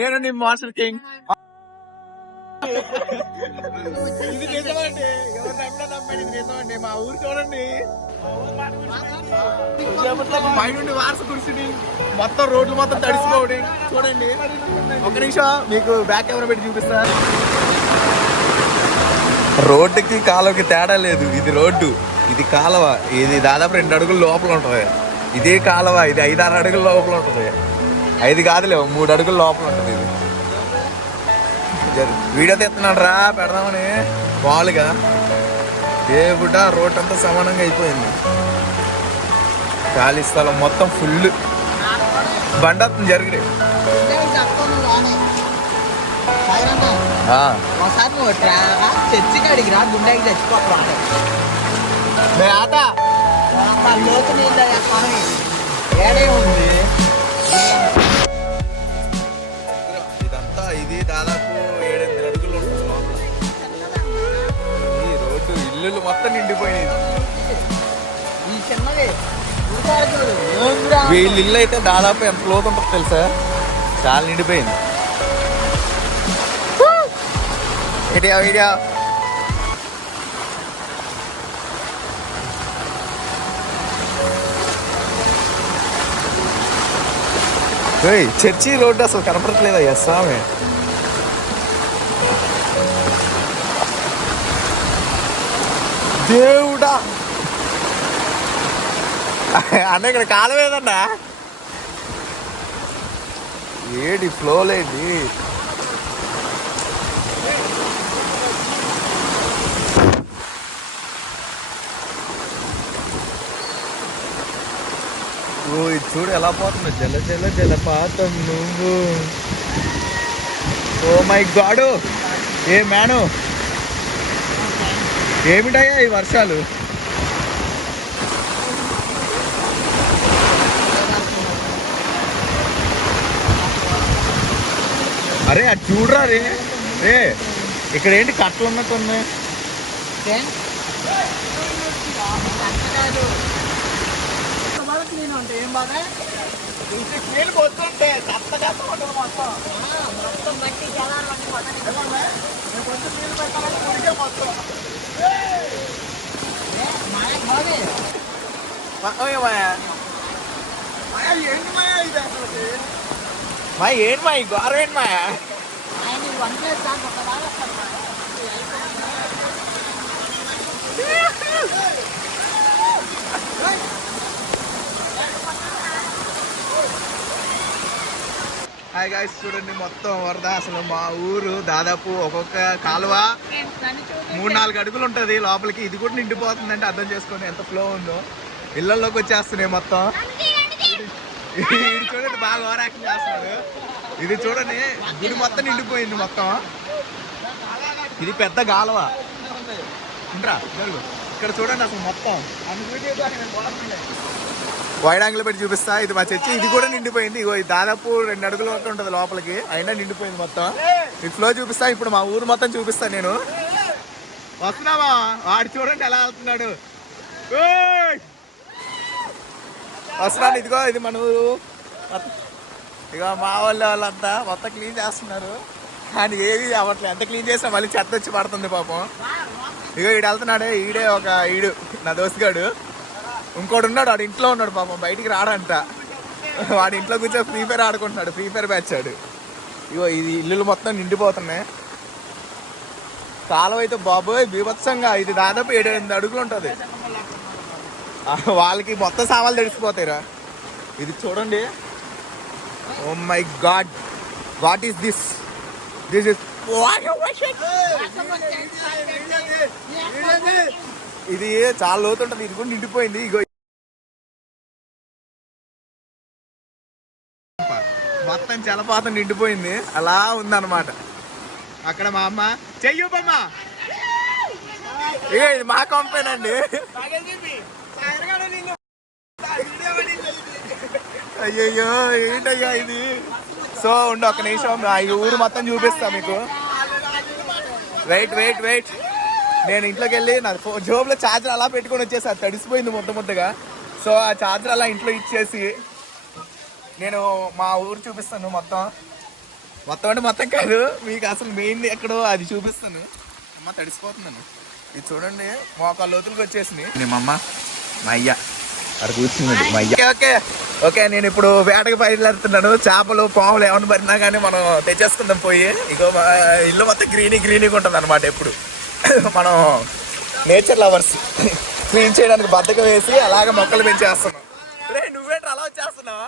నేను నీ master king. ఇది నిజమండి, ఎవరు నమ్మినా నమ్మండి, ఇది నిజమండి. మా ఊరు చూడండి, పై నుండి వారస కురిసింది, మొత్తం రోడ్లు మొత్తం తడిసిపోవడం చూడండి. ఒక నిమిషం మీకు బ్యాక్ కెమెరా పెట్టి చూపిస్తా. రోడ్డుకి కాలువకి తేడా లేదు. ఇది రోడ్డు, ఇది కాలువ. ఇది దాదాపు 2 అడుగుల లోపల ఉంటుంది. ఇదే కాలువ, ఇది 5-6 అడుగుల లోపల ఉంటుంది. 5 కాదులే, 3 అడుగుల లోపల ఉంటుంది. ఇది వీడియో తీస్తున్నాడు రా, పెడదామని. మామూలుగా దేవుడ రోడ్ అంతా సమానంగా అయిపోయింది. ఖాళీ స్థలం మొత్తం ఫుల్. బండి వస్తుంది జరిగి. చర్చికి అడిగిరా గుండెకి చచ్చిపోతాడు. ఏడే ఉంది ఇదంతా. ఇది దాదాపు 7-8 అడుగులు ఉంటుంది లోపల. ఈ రోడ్డు ఇల్లులు మొత్తం నిండిపోయినాయి. ఈ చిన్నది వీళ్ళ ఇల్లు అయితే దాదాపు ఎంత లోతు ఉంటుంది తెలుసా? చాలా నిండిపోయింది. వీడియో వీడియో చర్చి రోడ్డు అసలు కనపడట్లేదా? స్వామి, దేవుడా అన్న, ఇక్కడ కాలం ఏదన్నా ఏడి ఫ్లో లేండి. ఓ ఇది చూడు ఎలా పోతుంది, జల జల జలపాతం నువ్వు. ఓ మై గాడ్, ఏ మ్యాను, ఏమిటయ్యా ఈ వర్షాలు? అరే అది చూడరా రే. రే ఇక్కడ ఏంటి కట్టలు ఉన్నట్టు ఉన్నాయి? ఏం బాగా నీళ్ళు పోతుంటే చెత్త చెత్త ఉంటుంది మొత్తం. మొత్తం బట్టి కొంచెం నీళ్ళు పెట్టాలంటే మొత్తం. ఏంటి మాయా ఇది అసలు? మాయ ఏంటి మాయ గౌరవ ఏంటి మాయ? హాయ్ గాయ్స్, చూడండి మొత్తం వరద. అసలు మా ఊరు దాదాపు ఒక్కొక్క కాలువ 3-4 అడుగులు ఉంటుంది లోపలికి. ఇది కూడా నిండిపోతుందంటే అర్థం చేసుకోండి ఎంత ఫ్లో ఉందో. ఇళ్లలోకి వచ్చేస్తున్నాయి మొత్తం. ఇది చూడండి, బాగా ఓవర్ యాక్షన్ చేస్తున్నాడు. ఇది చూడండి, గుడి మొత్తం నిండిపోయింది మొత్తం. ఇది పెద్ద కాలువ. ఉంటా జరుగు. ఇక్కడ చూడండి అసలు మొత్తం వైడ్ యాంగిల్ పెట్టి చూపిస్తా. ఇది మా చర్చి, ఇది కూడా నిండిపోయింది. ఇగో ఇది దాదాపు 2 అడుగుల వరకు ఉంటుంది లోపలికి, అయినా నిండిపోయింది మొత్తం. ఈ ఫ్లో చూపిస్తా. ఇప్పుడు మా ఊరు మొత్తం చూపిస్తా నేను. వస్తున్నావా? వాడు చూడండి ఎలా వెళ్తున్నాడు. వస్తున్నాను. ఇదిగో ఇది మన ఊరు. ఇక మా వాళ్ళంతా మొత్తం క్లీన్ చేస్తున్నారు, కానీ ఏవి అవ్వట్లేదు. ఎంత క్లీన్ చేసినా మళ్ళీ చెత్త వచ్చి పడుతుంది పాపం. ఇగో ఈడు వెళ్తున్నాడే, ఈడు నా దోస్తుగాడు. ఇంకోటి ఉన్నాడు, వాడు ఇంట్లో ఉన్నాడు పాపం, బయటికి రాడంట. వాడు ఇంట్లో కూర్చొని ఫ్రీ ఫైర్ ఆడుకుంటున్నాడు, ఫ్రీ ఫైర్ బ్యాచ్ ఆడు. ఇగో ఇది ఇల్లులు మొత్తం నిండిపోతున్నాయి. కాలువ అయితే బాబోయ్ బీభత్సంగా, ఇది దాదాపు 7-8 అడుగులు ఉంటుంది. వాళ్ళకి మొత్తం సామాన్లు తడిసిపోతాయిరా. ఇది చూడండి. Oh my god, what is this? This is ఇది చాలా లోతుంటది. ఇది కూడా నిండిపోయింది. ఇగో మొత్తం జలపాతం నిండిపోయింది, అలా ఉందన్నమాట. అక్కడ మా అమ్మ చెయ్యమ్మా. ఇక ఇది మా కంపెనీ. అయ్యయ్యో ఏంటయ్యా ఇది. సో ఉండు ఒక నిమిషం, ఈ ఊరు మొత్తం చూపిస్తా మీకు. వెయిట్ నేను ఇంట్లోకి వెళ్ళి నా జోబులో ఛార్జర్ అలా పెట్టుకొని వచ్చేసి తడిసిపోయింది ముద్దగా. సో ఆ ఛార్జర్ అలా ఇంట్లో ఇచ్చేసి నేను మా ఊరు చూపిస్తాను మొత్తం. మొత్తం అంటే మొత్తం కాదు, మీకు అసలు మెయిన్ ఎక్కడో అది చూపిస్తాను. అమ్మ తడిసిపోతున్నాను. ఇది చూడండి, మోకాళ్ళ లోతులకు వచ్చేసింది. మా అమ్మ, మా అయ్య అక్కడ కూర్చున్నాడు. మా అయ్య ఓకే ఓకే. నేను ఇప్పుడు వేటకి బయలుదేరుతున్నాను. చేపలు పాములు ఏమైనా పడినా కానీ మనం తెచ్చేసుకుందాం పోయి. ఇగో మా ఇల్లు మొత్తం గ్రీనీగా ఉంటుంది అనమాట. ఎప్పుడు మనం నేచర్ లవర్స్. క్లీన్ చేయడానికి బద్దకం వేసి అలాగే మొక్కలు పెంచేస్తున్నాం. రే నువ్వేంటి అలా వచ్చేస్తున్నావు?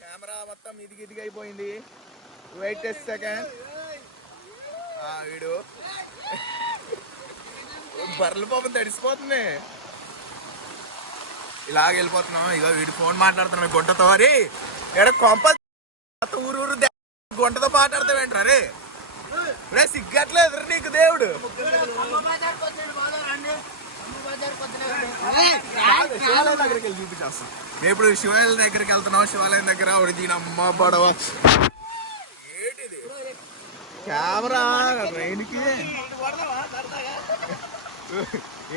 కెమెరా మొత్తం ఇదిగా అయిపోయింది. Wait second. వీడు బర్రెల పాపం తడిసిపోతుంది. ఇలాగ వెళ్ళిపోతున్నాం. ఇగో వీడు ఫోన్ మాట్లాడుతున్నాం గుంటతో. అరే ఎక్కడ కొంప ఊరు గుంటతో మాట్లాడతావేంట్రా? రే రే సిగ్గట్లేదు నీకు దేవుడు. శివాలయం దగ్గరికి వెళ్ళి చూపించేస్తాం. మేము ఇప్పుడు శివాలయం దగ్గరికి వెళ్తున్నాం. శివాలయం దగ్గర దీని అమ్మ పడవ ఏంటిది కెమెరా రైన్కి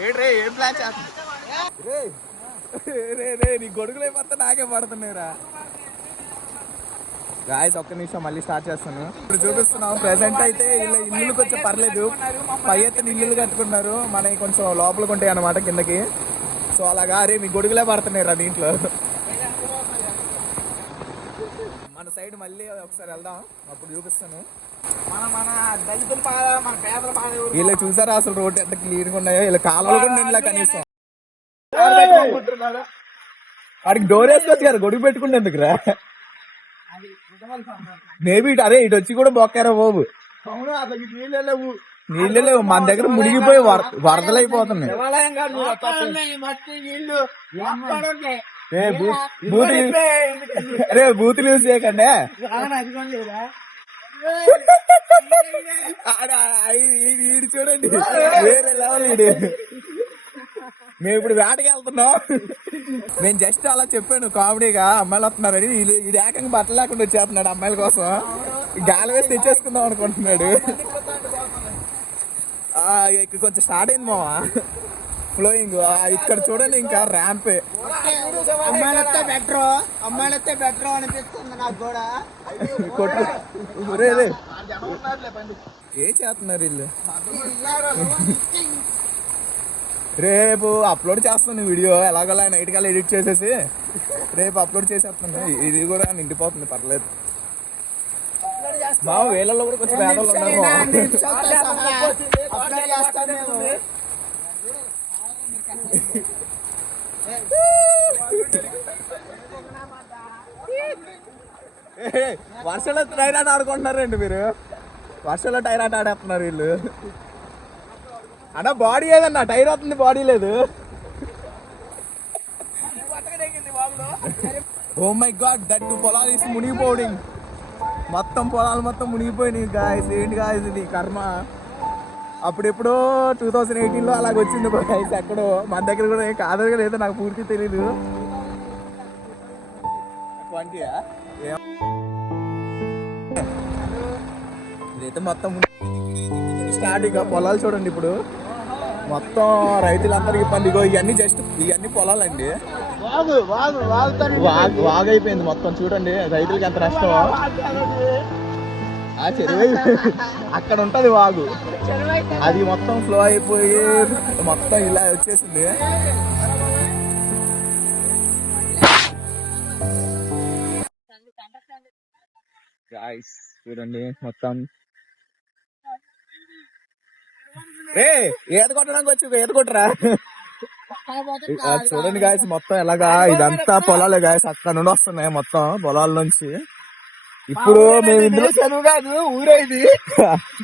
ఏడ్రే ఏం ప్లాన్ చేస్తా? రే రే నీ గొడుగులు ఏమంతా నాకే పడుతున్నాయిరా. గాయస్ ఒక్క నిమిషం మళ్ళీ స్టార్ట్ చేస్తాను. ఇప్పుడు చూపిస్తున్నాం. ప్రెసెంట్ అయితే ఇల్లు కొంచెం పర్లేదు, పై ఎత్తున ఇల్లులు కట్టుకున్నారు. మనకి కొంచెం లోపలికి ఉంటాయి అన్నమాట కిందకి. సో అలాగా అరే మీ గొడుగులే పడుతున్నాయిరా దీంట్లో. మన సైడ్ మళ్ళీ ఒకసారి వెళ్దాం, అప్పుడు చూపిస్తాను. వీళ్ళు చూసారా అసలు రోడ్డు ఎంత క్లీన్గా ఉన్నాయో. వీళ్ళ కాలంలో కూడా నిండా కనీసం. వాడికి డోర్ వేసుకోవచ్చు కదా, గొడుగు పెట్టుకునేందుకురా. మేబీ అరే ఇటు వచ్చి కూడా బొక్కారా బాబు. నీళ్ళే లేవు మన దగ్గర, మునిగిపోయి వరదలైపోతున్నాయి. అరే బూతులు యూజ్ చేయకండి. వీడు చూడండి వేరే లెవెల్ వీడు. మేము ఇప్పుడు వేటకి వెళ్తున్నాం. నేను జస్ట్ అలా చెప్పాను కామెడీగా అమ్మాయిలు వస్తున్నారని. వీడు ఏకంగా బట్టలు లేకుండా వచ్చేస్తున్నాడు అమ్మాయిల కోసం. గాలి వేసి తెచ్చేసుకుందాం అనుకుంటున్నాడు. ఇక్కడ కొంచెం స్టార్ట్ అయింది మావా ఫ్లోయింగ్. ఇక్కడ చూడండి ఇంకా ర్యాంపే. అమ్మాయిలతో బెటర్ అనిపిస్తుంది నాకు కూడా. ఏం చేస్తున్నారు వీళ్ళు? రేపు అప్లోడ్ చేస్తాను వీడియో. ఎలాగోలా నైట్ కల్లా ఎడిట్ చేసేసి రేపు అప్లోడ్ చేసేస్తాను. ఇది కూడా నిండిపోతుంది, పర్లేదు. మా వేళల్లో కూడా కొంచెం వేళల్లో ఉన్నారు. వర్షంలో టైర్ ఆట ఆడుకుంటున్నారండి మీరు. వర్షంలో టైర్ ఆట ఆడేస్తున్నారు వీళ్ళు. అన్నా బాడీ ఏదన్నా టైర్ అవుతుంది, బాడీ లేదు. ఓ మై గాడ్, దట్ పొలాలు ఇసి మునిగిపోవడం. మొత్తం పొలాలు మొత్తం మునిగిపోయినాయి గాయస్. ఏంటి గాయస్ ఇది కర్మ. అప్పుడెప్పుడో 2018లో అలాగ వచ్చింది గాయస్. ఎక్కడో మన దగ్గర కూడా ఏం కాదు లేదో నాకు పూర్తి తెలీదు. 20 ఇదైతే మొత్తం స్టార్ట్. ఇక పొలాలు చూడండి ఇప్పుడు మొత్తం రైతులందరికీ ఇబ్బంది. ఇగో ఇవన్నీ పొలాలండి. వాగు అయిపోయింది మొత్తం. చూడండి రైతులకి ఎంత నష్టం. ఆ చెరువు అక్కడ ఉంటది వాగు, అది మొత్తం ఫ్లో అయిపోయి మొత్తం ఇలా వచ్చేసింది. గాయ్స్ చూడండి మొత్తం. ఈత కొట్టడానికి వచ్చి ఈత కొట్టరా. చూడండి గాయస్ మొత్తం ఎలాగా. ఇదంతా పొలాలే గాయస్, అక్కడ నుండి వస్తున్నాయి మొత్తం పొలాల నుంచి. ఇప్పుడు మేము ఇందులో చెరువు కాదు, ఊరే ఇది.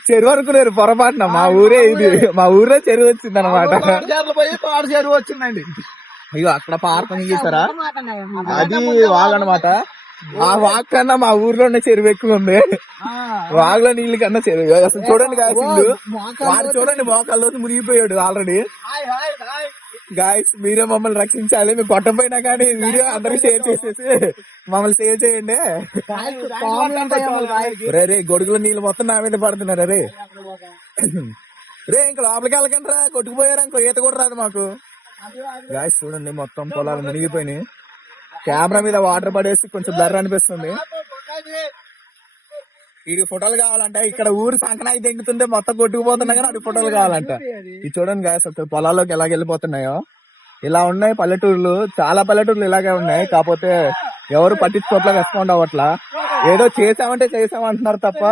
చెరువు అనుకున్నారు పొరపాటున. మా ఊరే ఇది. మా ఊరే చెరువు వచ్చింది అనమాట. చెరువు వచ్చిందండి. ఇగో అక్కడ పార్కింగ్ చేశారా, అది వాగనమాట. ఆ వాగ్ కన్నా మా ఊర్లో ఉన్న చెరువు ఎక్కువ ఉంది. వాగులో నీళ్ళు కన్నా చెరువు. అసలు చూడండి గాయస్, వాడు చూడండి మోకాల్లో మునిగిపోయాడు ఆల్రెడీ. గాయస్ మీరే మమ్మల్ని రక్షించాలి. మేము కొట్టపోయినా కానీ వీడియో అందరికి షేర్ చేసేసి మమ్మల్ని సేవ్ చేయండి. రే గొడుగులో నీళ్ళు మొత్తం నా మీద పడుతున్నారు. రే ఇంక లోపలికి వెళ్ళకండి రా, కొట్టుకుపోయారా. ఇంకో ఈత కూడా రాదు మాకు. గాయస్ చూడండి మొత్తం పొలాలు మునిగిపోయినాయి. కెమెరా మీద వాటర్ పడేసి కొంచెం బ్లర్ అనిపిస్తుంది. ఇది ఫోటోలు కావాలంట. ఇక్కడ ఊరు సంకనాకి తెంగుతుంటే మొత్తం కొట్టుకుపోతున్నా కానీ అది ఫోటోలు కావాలంట. ఇది చూడండి గాయస్ అసలు పొలాల్లోకి ఎలాగ వెళ్ళిపోతున్నాయో. ఇలా ఉన్నాయి పల్లెటూర్లు, చాలా పల్లెటూర్లు ఇలాగే ఉన్నాయి. కాకపోతే ఎవరు పట్టించుకోవట్లా, రెస్పాండ్ అవ్వట్లా. ఏదో చేసామంటే చేసామంటున్నారు తప్ప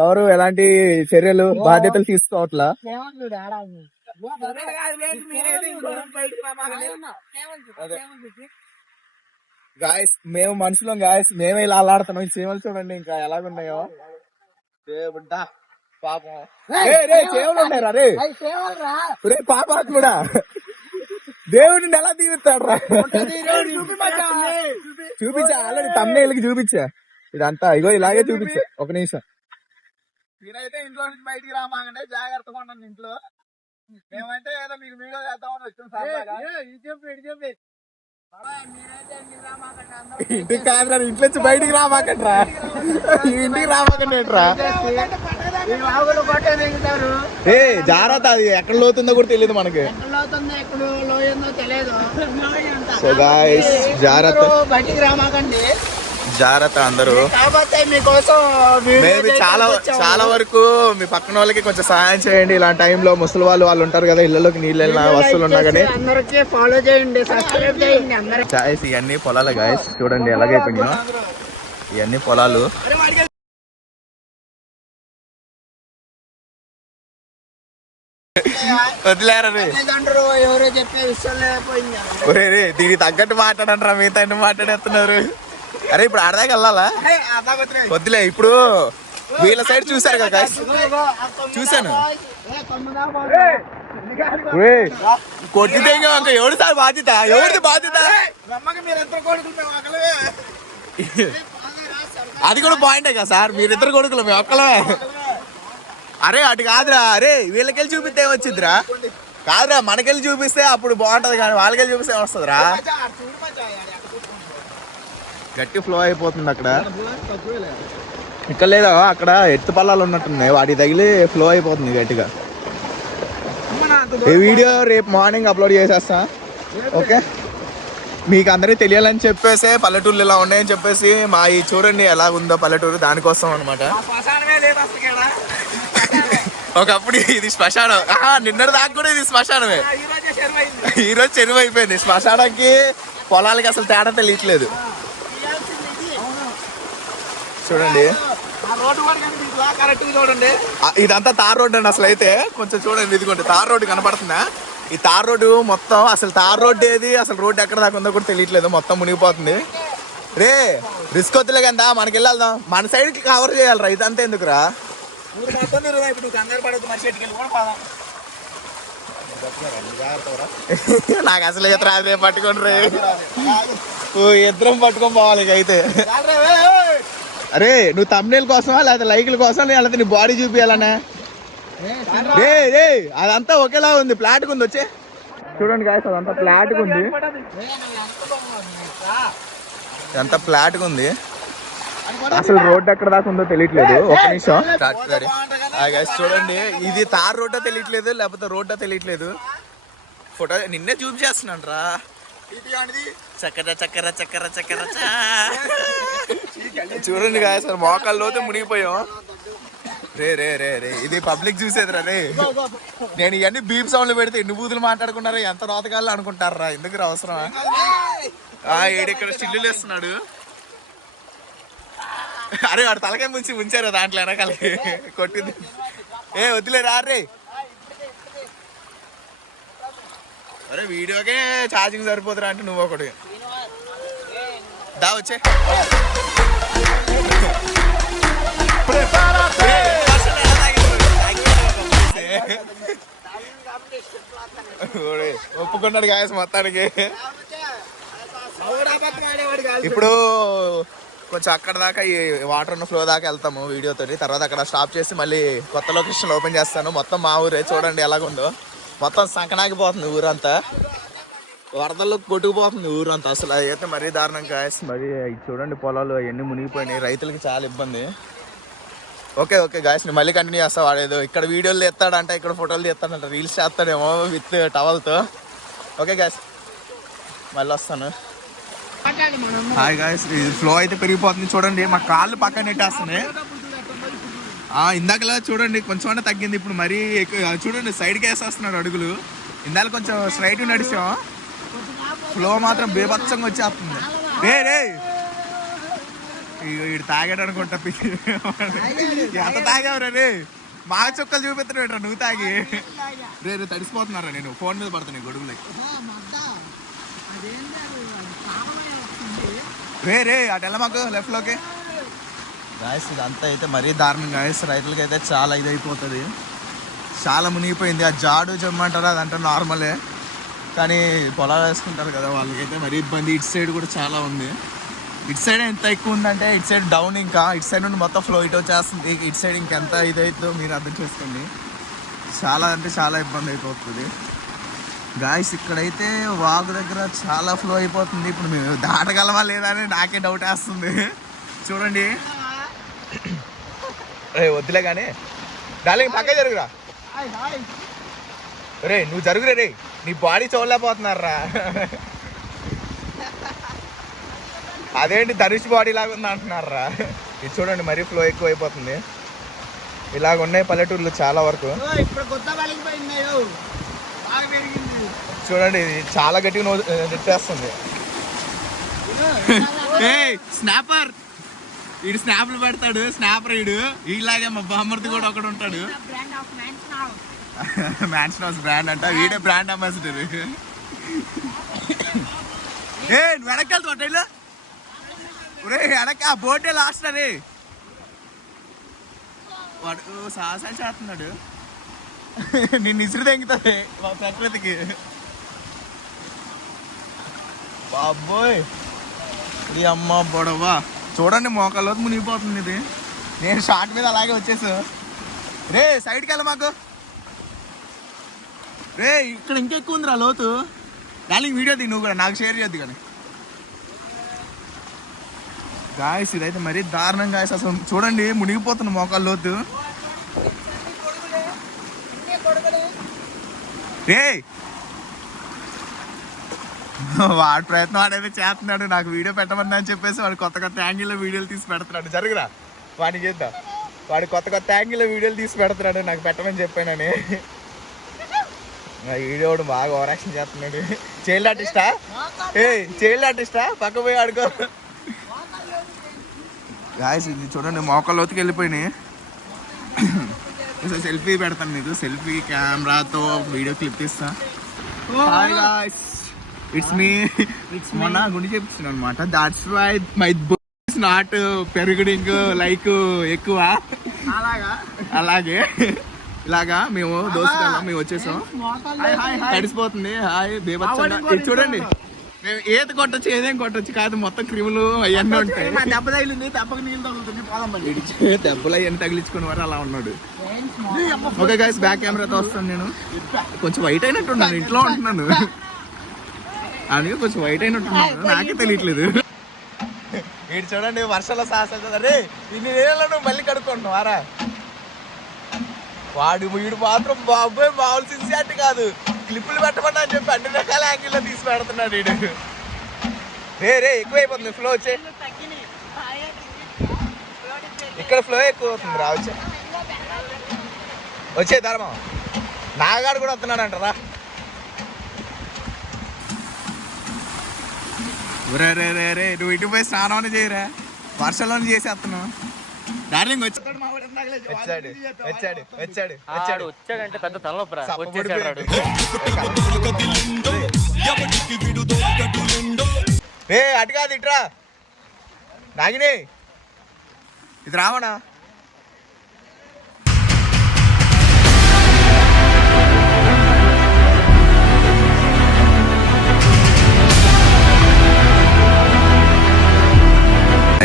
ఎవరు ఎలాంటి చర్యలు బాధ్యతలు తీసుకోవట్లా. గాయస్ మేము మనుషులం గాయస్, మేమే ఇలా అల్లాడుతున్నాం. ఈ చీమలు చూడండి ఇంకా ఎలాగున్నాయో. దేవుడా పాపం, చేమలు ఉన్నాయి రా రే. రే పాపాత్ముడా, దేవుడిని ఎలా దీవిస్తాడు రా. చూపించా ఆల్రెడీ తమ్ముళ్ళకి చూపించా. ఇదంతా ఇగో ఇలాగే చూపించా. ఒక నిమిషం. మీరైతే ఇంట్లో నుంచి బయటికి రామాకంటే జాగ్రత్తగా ఉండండి ఇంట్లో. మేమైతే ఏదో మీకు వీడియో చేద్దామని వచ్చాం. ఇంటికి కాదు, ఇంట్లో నుంచి బయటికి రామాకంట్రా. ఇంటికి రామాకండి ఏంట్రా. ఏ జాగ్రత్త, అది ఎక్కడ లోతుందో కూడా తెలియదు మనకి. సో గాయ్స్ జాగ్రత్త, బయటికి రామాకండి, జాగ్రత్త అందరూ. మేబీ చాలా వరకు మీ పక్కన వాళ్ళకి కొంచెం సహాయం చేయండి. ఇలాంటి టైంలో ముసలి వాళ్ళు ఉంటారు కదా, ఇళ్లలోకి నీళ్ళు వెళ్ళిన వస్తువులు ఉన్నా కానీ ఫాలో చేయండి, సబ్స్క్రైబ్ చేయండి. గాయ్స్ ఇవన్నీ పొలాలు గాయస్, చూడండి ఎలాగైపోయినాయో. ఇవన్నీ పొలాలు. వదిలేరా ఎవరో చెప్పే విషయం దీనికి తగ్గట్టు మాట్లాడంటారా, మిగతా అన్ని మాట్లాడేస్తున్నారు. అరే ఇప్పుడు ఆడదాకా వెళ్ళాలా? వద్దులే, ఇప్పుడు వీళ్ళ సైడ్ చూసారు కదా గాయ్స్, చూసాను. కొట్టితే ఇంకా ఎవరు సార్ బాధ్యత? ఎవరిది బాధ్యత? అది కూడా పాయింటే కదా సార్, మీరిద్దరు కొడుకులు మేము ఒక్కలమే. అరే అటు కాదురా, అరే వీళ్ళకెళ్ళి చూపిస్తే ఏమొచ్చిద్దిరా? కాదురా, మనకెళ్ళి చూపిస్తే అప్పుడు బాగుంటది కానీ వాళ్ళకెళ్ళి చూపిస్తే ఏమొస్తుందిరా? గట్టి ఫ్లో అయిపోతుంది అక్కడ. ఇక్కడ లేదా, అక్కడ ఎత్తు పల్లాలు ఉన్నట్టున్నాయి, వాటి తగిలి ఫ్లో అయిపోతుంది గట్టిగా. ఈ వీడియో రేపు మార్నింగ్ అప్లోడ్ చేసేస్తా. ఓకే, మీకు అందరికీ తెలియాలని చెప్పేసి పల్లెటూర్లు ఇలా ఉన్నాయని చెప్పేసి మా ఈ చూడండి ఎలా ఉందో పల్లెటూరు, దానికోసం అనమాట. ఒకప్పుడు ఇది శ్మశానం, నిన్నటి దాకా కూడా ఇది శ్మశానమే. ఈరోజు చెరువు అయిపోయింది. శ్మశానానికి పొలాలకి అసలు తేడా తెలియట్లేదు. చూడండి చూడండి, ఇదంతా తార్ రోడ్డు అండి అసలు. అయితే కొంచెం చూడండి, ఇదిగోండి తార్ రోడ్డు కనపడుతుందా? ఈ తార్ రోడ్డు మొత్తం అసలు తార్ రోడ్డు ఏది, అసలు రోడ్డు ఎక్కడ దాకా ఉందో కూడా తెలియట్లేదు, మొత్తం మునిగిపోతుంది. రే రిస్క్ వద్దులే కదా, మనకి వెళ్ళాల్దాం. మన సైడ్ కి కవర్ చేయాలరా, ఇదంతా ఎందుకురా? నాకు అసలు ఈత రాదే, పట్టుకోండి రే. ఇద్దరం పట్టుకొని పోవాలి ఇక అయితే. అరే నువ్వు తమ్నేల్ కోసమా లేకపోతే లైక్ల కోసం, లేకపోతే నీ బాడీ చూపించాలనే? రే అదంతా ఒకేలా ఉంది, ఫ్లాట్ ఉంది. వచ్చే చూడండి గాయస్, అదంతా ఫ్లాట్ ఉంది, ఎంత ఫ్లాట్ ఉంది. అసలు రోడ్డు ఎక్కడ దాకా ఉందో తెలియట్లేదు. ఒక నిమిషం చూడండి, ఇది తార్ రోడ్డో తెలియట్లేదు లేకపోతే రోడ్డో తెలియట్లేదు. ఫోటో నిన్నే చూపించేస్తున్నాను రా. చక్కర చక్కర చక్కర చక్కర చూడండి కదా సార్, మోకాళ్ళలోతే మునిగిపోయాం. రే రే రే రే ఇది పబ్లిక్ చూసేదిరా రే. నేను ఇవన్నీ బీప్ సౌండ్లు పెడితే ఎన్ని బూతులు మాట్లాడుకున్నారా, ఎంత రోతకాళ్ళు అనుకుంటారా? ఎందుకు అవసరమా? ఏడిక్కడ చిల్లులు వేస్తున్నాడు. అరే వాడు తలకాయ ముంచారు దాంట్లో వెనకాలకి కొట్టింది. ఏ వద్దులే రా రే. అరే వీడియోకే ఛార్జింగ్ సరిపోతురా అంటే నువ్వు ఒకటి దా వచ్చే. ఒప్పుకున్నాడు గాయస్ మొత్తానికి. ఇప్పుడు కొంచెం అక్కడ దాకా ఈ వాటర్ ఉన్న ఫ్లో దాకా వెళ్తాము వీడియోతోటి. తర్వాత అక్కడ స్టాప్ చేసి మళ్ళీ కొత్త లొకేషన్ ఓపెన్ చేస్తాను. మొత్తం మా ఊరే చూడండి ఎలాగుందో, మొత్తం సంకనాగిపోతుంది ఊరంతా, వరదల్లో కొట్టుకుపోతుంది ఊరంతా. అసలు అయితే మరీ దారుణం గాయస్. మరి చూడండి పొలాలు అవన్నీ మునిగిపోయినాయి, రైతులకి చాలా ఇబ్బంది. ఓకే ఓకే గాయస్, నేను మళ్ళీ కంటిన్యూ చేస్తా. వాడేదో ఇక్కడ వీడియోలు తీస్తాడంట, ఇక్కడ ఫోటోలు తీస్తాడంట, రీల్స్ చేస్తాడేమో విత్ టవల్తో. ఓకే గాయస్, మళ్ళీ వస్తాను. హాయ్ గాయస్, ఫ్లో అయితే పెరిగిపోతుంది చూడండి. మా కాళ్ళు పక్కన నెట్టేస్తున్నాయి. ఇందాకలా చూడండి కొంచెం తగ్గింది, ఇప్పుడు మరీ ఎక్కువ చూడండి. సైడ్కి వేసేస్తున్నాడు అడుగులు. ఇందాక కొంచెం స్ట్రైట్ నడిచాం, ఫ్లో మాత్రం బేభత్సంగా వచ్చేస్తుంది. రే వీడు తాగాడు అనుకుంటా. ఎంత తాగావురా రే? మా చుక్కలు చూపిస్తున్నాడు నువ్వు తాగి. రే తడిసిపోతున్నారా? నేను ఫోన్ మీద పడుతున్నాయి గొడుగులకి. రే అటు మాకు లెఫ్ట్ లోకి. గాయస్ ఇదంతా అయితే మరీ దారుణం గాయస్. రైతులకి అయితే చాలా ఇదైపోతుంది, చాలా మునిగిపోయింది. ఆ జాడు చెమ్మంటారు అదంటే నార్మలే, కానీ పొలాలు వేసుకుంటారు కదా వాళ్ళకైతే మరీ ఇబ్బంది. ఇటు సైడ్ కూడా చాలా ఉంది. ఇటు సైడ్ ఎంత ఎక్కువ ఉందంటే ఇటు సైడ్ డౌన్, ఇంకా ఇటు సైడ్ నుండి మొత్తం ఫ్లో ఇటు వచ్చేస్తుంది. ఇటు సైడ్ ఇంకెంత ఇదైతుందో మీరు అర్థం చేసుకోండి. చాలా అంటే చాలా ఇబ్బంది అయిపోతుంది గాయస్. ఇక్కడైతే వాగు దగ్గర చాలా ఫ్లో అయిపోతుంది. ఇప్పుడు మేము దాటగలమా లేదా అని నాకే డౌట్ వేస్తుంది. చూడండి వద్దులే కానీ డార్లింగ్ పక్క జరుగురా. రే నువ్వు జరుగురే, రే నీ బాడీ చూడలేకపోతున్నారా? అదేంటి ధనుష్ బాడీ లాగా ఉంది అంటున్నారా? ఇది చూడండి మరీ ఫ్లో ఎక్కువ అయిపోతుంది. ఇలాగ ఉన్నాయి పల్లెటూర్లు చాలా వరకు. చూడండి ఇది చాలా గట్టిగా నెట్టేస్తుంది. స్నాపర్ వీడు స్నాప్లు పెడతాడు, స్నాపర్ వీడు. ఇలాగే మా బామ్మర్ది కూడా ఒకడు ఉంటాడు. మ్యాన్షన్ హౌస్ బ్రాండ్ అంట, వీడే బ్రాండ్ అంబాసిడర్. వెనక్కి వెళ్తా రే, వెనక్కి ఆ బోటే లాస్ట్ అని వాడు సాహసాలు చేస్తున్నాడు. నిన్ను ఇసురు తెంగుతుంది మా ప్రకృతికి. బాబోయ్ ఇది అమ్మ బొడవా. చూడండి మోకాల్లో మునిగిపోతుంది ఇది. నేను షార్ట్ మీద అలాగే వచ్చేసా. రే సైడ్కి వెళ్ళ మాకు. రే ఇక్కడ ఇంకెక్కువ ఉందిరా లోతు. దానికి వీడియో తీ నువ్వు కూడా, నాకు షేర్ చేయొద్దు కానీ. గాయస్ ఇదైతే మరీ దారుణం గాయస్. అసలు చూడండి మునిగిపోతుంది మోకాళ్ళ లోతు. రే వాడి ప్రయత్నం వాడైతే చేస్తున్నాడు. నాకు వీడియో పెట్టమని అని చెప్పేసి వాడు కొత్త కొత్త యాంగిల్లో వీడియోలు తీసి పెడుతున్నాడు. జరుగురా వాడిని చేద్దాం. వాడు కొత్త కొత్త యాంగిల్లో వీడియోలు తీసి పెడుతున్నాడు నాకు పెట్టమని చెప్పానని. వీడియో బాగా ఓవరాక్షన్ చేస్తున్నాడు. చైల్డ్ ఆర్టిస్టా? చైల్డ్ ఆర్టిస్టా? పక్క పోయి ఆడుకో. గాయస్ ఇది చూడండి మోకాళ్ళ లోతుకి వెళ్ళిపోయినాయి. సెల్ఫీ పెడతాను మీకు, సెల్ఫీ కెమెరాతో వీడియో క్లిప్ తీస్తా. Hi guys, it's me. మొన్న గుండె చేపిస్తున్నాను అనమాట. That's why my is not పెరుగుడింగ్ లైక్ ఎక్కువ. అలాగే ఇలాగా మేము దోస్తుగా మేము వచ్చేసాం. తడిసిపోతుంది. హాయ్ బేబచ్చ. చూడండి మేము ఈత కొట్టచ్చు, ఏదేం కొట్టచ్చు కాదు, మొత్తం క్రిములు అవన్నీ ఉంటాయి. దెబ్బ తగిలింది, దెబ్బకి నీళ్ళు తగులుతుంది. దెబ్బలు అవన్నీ తగిలించుకుని వారు అలా ఉన్నాడు. ఓకే గైస్, బ్యాక్ కెమెరాతో వస్తాను. నేను కొంచెం వైట్ అయినట్టున్నాను, ఇంట్లో ఉంటున్నాను అందుకే కొంచెం వైట్ అయినట్టున్నాను, నాకే తెలియట్లేదు. వీడు చూడండి వర్షాల సాహసం కదా. రే ఇన్ని నీళ్ళలో నువ్వు మళ్ళీ కడుక్కుంటున్నావు వారా? వీడు మాత్రం బాబోయ్ మామూలు సిన్సియారిటీ కాదు. క్లిప్పులు పెట్టమన్నా అని చెప్పి అన్ని రకాల యాంగిల్లో తీసి పెడుతున్నాడు వీడు. రే ఎక్కువైపోతుంది ఫ్లో. వచ్చే ఇక్కడ ఫ్లో ఎక్కువ అవుతుంది రా. వచ్చే ధర్మం నాగాడు కూడా వస్తున్నాడు అంటారా? రే నువ్వు ఇటు పోయి స్నానం చేయరా, వర్షంలోనే చేసేస్తున్నావు. డార్లింగ్ వచ్చాడంటే పెద్ద తలనొప్పి. అటు కాదు ఇట్రా నాగిని, ఇది రావణా.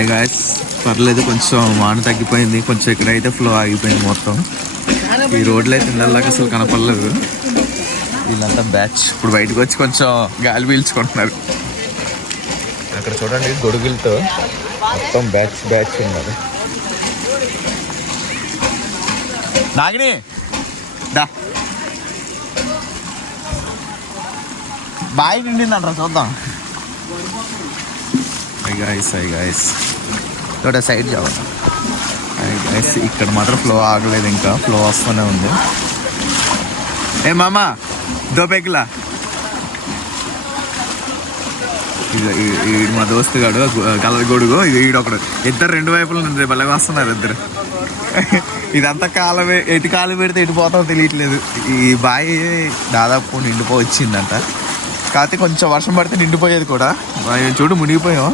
గాయస్ పర్లేదు, కొంచెం వాన తగ్గిపోయింది. కొంచెం ఇక్కడైతే ఫ్లో ఆగిపోయింది మొత్తం. ఈ రోడ్లు అయితే ఇళ్ళకి అసలు కనపడలేదు. వీళ్ళంతా బ్యాచ్ ఇప్పుడు బయటకు వచ్చి కొంచెం గాలి పీల్చుకుంటున్నారు. అక్కడ చూడండి గొడుగులతో మొత్తం బ్యాచ్ ఉన్నారు. నాగిని దా బాయ్ నిండిందంటారా చూద్దాం. गाइस थोड़ा साइड जाओ गाइस ఇక్కడ మాత్రం ఫ్లో ఆగలేదు ఇంకా ఫ్లో వస్తూనే ఉంది ఏ మామా దో పెగ్లా మా దోస్తు గాడు కలర్ గొడుగు ఈడొకడు ఇద్దరు రెండు వైపులు నుండి బలగా వస్తున్నారు ఇద్దరు ఇదంతా కాలమే ఎటు కాలు పెడితే ఎటు పోతామో తెలియట్లేదు ఈ బావి దాదాపు నిండిపోవచ్చిందంట కాకపోతే కొంచెం వర్షం పడితే నిండిపోయేది కూడా చూడు మునిగిపోయాం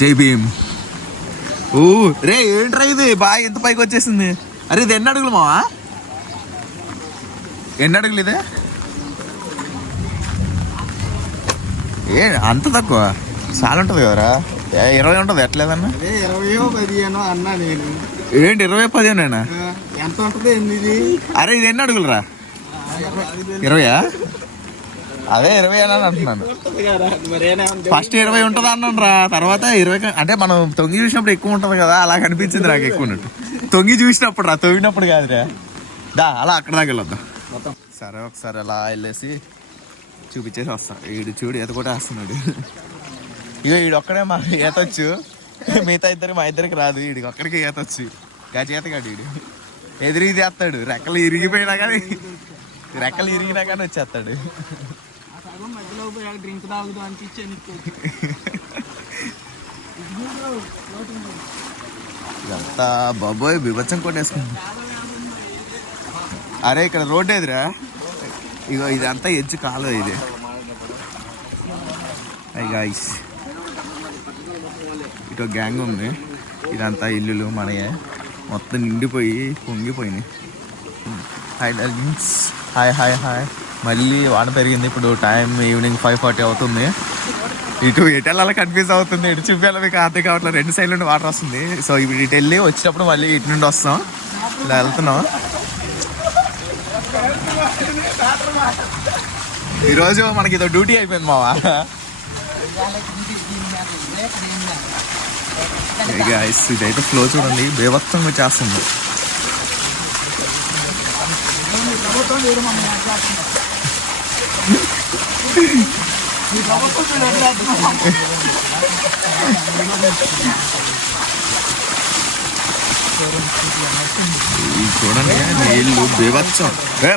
జై భీమ్ ఓ రే ఏంట్రా ఇది బావి ఎంత పైకి వచ్చేసింది అరే ఇది ఎన్ని అడుగులు మావా ఎన్ని అడుగులు ఇదే ఏ అంత తక్కువ చాలా ఉంటుంది కదరా 20 ఉంటుంది ఎట్లేదన్నా 20-15 అన్నా నేను ఏంటి 20-15 ఎంత ఉంటుంది ఇది అరే ఇది ఎన్ని అడుగులరా 20 అదే 20 అని అంటున్నాను ఫస్ట్ 20 ఉంటుంది అన్నాను రా తర్వాత 20 అంటే మనం తొంగి చూసినప్పుడు ఎక్కువ ఉంటుంది కదా అలా కనిపించింది నాకు ఎక్కువ ఉన్నట్టు తొంగి చూసినప్పుడు రా తొవ్వినప్పుడు కాదురా దా అలా అక్కడ దాకా వెళ్ళొద్దాం సరే ఒకసారి అలా వెళ్ళేసి చూపించేసి వస్తాం వీడు చూడు ఈత కూడా వేస్తున్నాడు ఇక వీడొక్కడే మా ఈతొచ్చు మిగతా ఇద్దరు మా ఇద్దరికి రాదు వీడికి ఒక్కడికి ఈతొచ్చు గజేతగాడు వీడు ఎదురు చేస్తాడు రెక్కలు ఇరిగిపోయినా కానీ వచ్చేస్తాడు డ్రింక్ తాగుతూ అనిపించాను ఇదంతా బాబోయ్ బిభత్సం కొట్టేసుకుంది అరే ఇక్కడ రోడ్డు ఎదురా ఇగో ఇదంతా ఎడ్జ్ కాలువ ఇది గాయ్స్ ఇటు గ్యాంగ్ ఉంది ఇదంతా ఇల్లులు మనయే మొత్తం నిండిపోయి పొంగిపోయినాయి హాయ్ హాయ్ హాయ్ మళ్ళీ వాన పెరిగింది ఇప్పుడు టైం ఈవినింగ్ 5:40 అవుతుంది ఇటు వెళ్ళాలి కన్ఫ్యూజ్ అవుతుంది ఇటు చూపించాలి మీకు అర్థం కావట్లేదు 2 సైడ్ నుండి వాటర్ వస్తుంది సో ఇప్పుడు ఇటు వెళ్ళి వచ్చినప్పుడు మళ్ళీ ఇటు నుండి వస్తాం ఇలా వెళ్తున్నాం ఈరోజు మనకి ఇదో డ్యూటీ అయిపోయింది మావా ఇదైతే ఫ్లో చూడండి బేవత్తంగా చేస్తుంది చూడండి నీళ్ళు బేవత్సం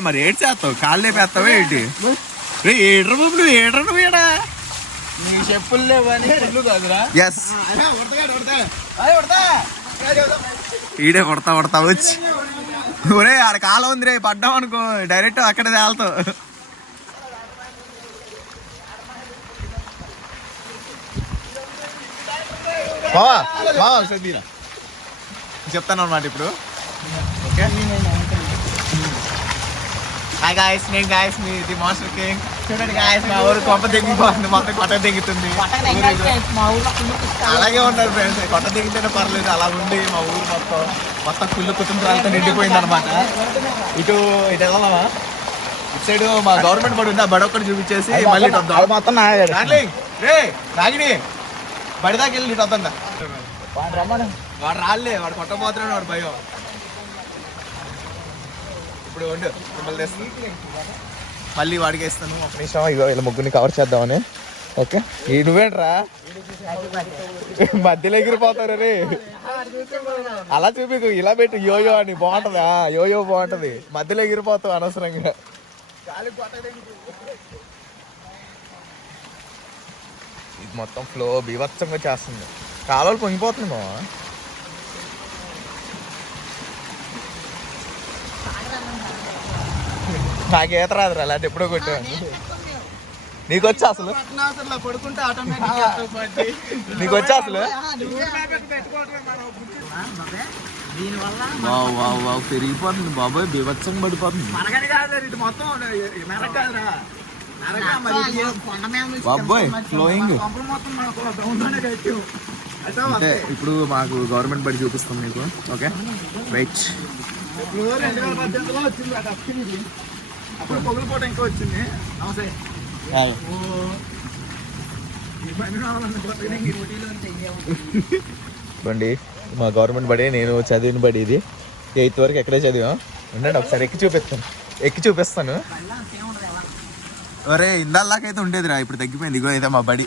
మరి ఏడు చేస్తావు కాళ్ళు లేపేస్తావా ఏంటి ఏడ్ర బాబు నువ్వు ఏడ్రా నువ్వు ఏడా నీ చెప్పులు లేవని ఎస్ ఈడే కొడతా వచ్చి ఒరే ఆడ కాలం ఉంది రే పడ్డాం అనుకో డైరెక్ట్ అక్కడే తేలుతావు చెప్తాను అనమాట ఇప్పుడు ఓకే హాయ్ గాయస్ నేను guys me the master king చూడండి గాయస్ మా ఊరు కొంప దిగిపోతుంది మొత్తం కొట్ట దిగుతుంది అలాగే ఉన్నారు ఫ్రెండ్స్ కొట్ట దిగితేనే పర్లేదు అలా ఉంది మా ఊరు మొత్తం కుళ్ళు కుటుంబాలతో నిండిపోయింది అనమాట ఇటు వెళ్దామా ఇటు సైడ్ మా గవర్నమెంట్ బడి ఉంది ఆ బడి ఒక్కటి చూపించేసి మళ్ళీ మొత్తం రాగిని బడి దాకా వెళ్ళి ఇటు వద్దా వాడు రాలే వాడు కొట్టబోతున్నాడు వాడు భయం ఇప్పుడు ఉండు మిమ్మల్ని తెస్తాను మళ్ళీ వాడికి వేస్తాను ఒక నిమిషం ఇగో ఇలా ముగ్గురిని కవర్ చేద్దామని ఓకే ఈ నువ్వేంట్రా మధ్యలో ఎగిరిపోతారు రే అలా చూపికు ఇలా పెట్టు యోయో అని బాగుంటది యోయో బాగుంటది మధ్యలో ఎగిరిపోతావు అనవసరంగా ఇది మొత్తం ఫ్లో బీభత్సంగా చేస్తుంది కాలువలు పొంగిపోతుంది మా నాకు ఈత రాదురా అలాంటి ఎప్పుడో కొట్టాను నీకు వచ్చా అసలు పడుకుంటే నీకు వచ్చా అసలు పెరిగిపోతుంది బాబాయ్ బీభత్సం పడిపోతుంది బాబాయ్ ఫ్లోయింగ్ అంటే ఇప్పుడు మాకు గవర్నమెంట్ బడి చూపిస్తాం మీకు ఓకే రైట్ పొగలపోవడం ఇంకా వచ్చింది బండి మా గవర్నమెంట్ బడి నేను చదివిన బడి ఇది 8th వరకు ఎక్కడే చదివా ఉండండి ఒకసారి ఎక్కి చూపిస్తాను ఒరే ఇందాకైతే ఉండేదిరా ఇప్పుడు తగ్గిపోయింది ఇగో అయితే మా బడి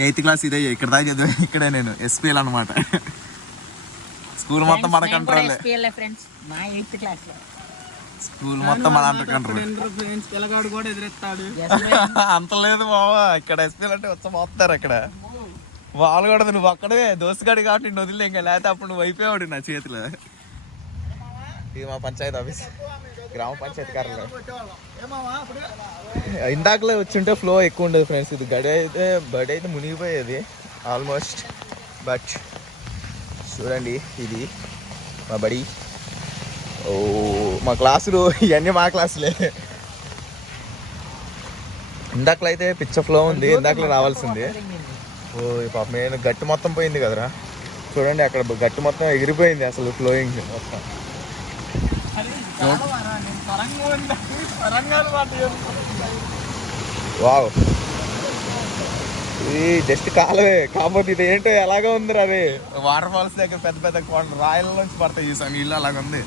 8th క్లాస్ ఇదే ఇక్కడ దాకా చదివా ఇక్కడే నేను ఎస్పీఎల్ అనమాట. స్కూల్ మొత్తం మన కంట్రోల్. స్కూల్ మొత్తం మన కంట్రోల్. పిల్లగాడు కూడా ఎదురెత్తాడు. అంత లేదు మావా, ఇక్కడ ఎస్పీఎల్ అంటే వచ్చి మోస్తారు అక్కడ. వాళ్ళు కూడా నువ్వు అక్కడే దోస్తుగాడి కాబట్టి నేను వదిలే ఇంకా, లేకపోతే అప్పుడు నువ్వు అయిపోయాడు నా చేతిలో. ఇది మా పంచాయతీ ఆఫీస్, గ్రామ పంచాయతీ కార్యాలయం. ఇందాకలే వచ్చింటే ఫ్లో ఎక్కువ ఉండదు ఫ్రెండ్స్. ఇది బడి అయితే మునిగిపోయేది ఆల్మోస్ట్. బట్ చూడండి ఇది మా బడి. ఓ మా క్లాసులు ఇవన్నీ మా క్లాసులే. ఇందాకలో అయితే పిచ్చ ఫ్లో ఉంది, ఇందాకలో రావాల్సింది. ఓ పాప నేను గట్టి మొత్తం పోయింది కదరా. చూడండి అక్కడ గట్టి మొత్తం ఎగిరిపోయింది అసలు ఫ్లోయింగ్ మొత్తం. వావ్, ఇది జస్ట్ కాలవే కాకపోతే ఇది ఏంటో ఎలాగో ఉంది అదే. వాటర్ ఫాల్స్ దగ్గర పెద్ద పెద్ద రాయల నుంచి పడతాయి చూసాను, నీళ్ళు అలాగ ఉంది.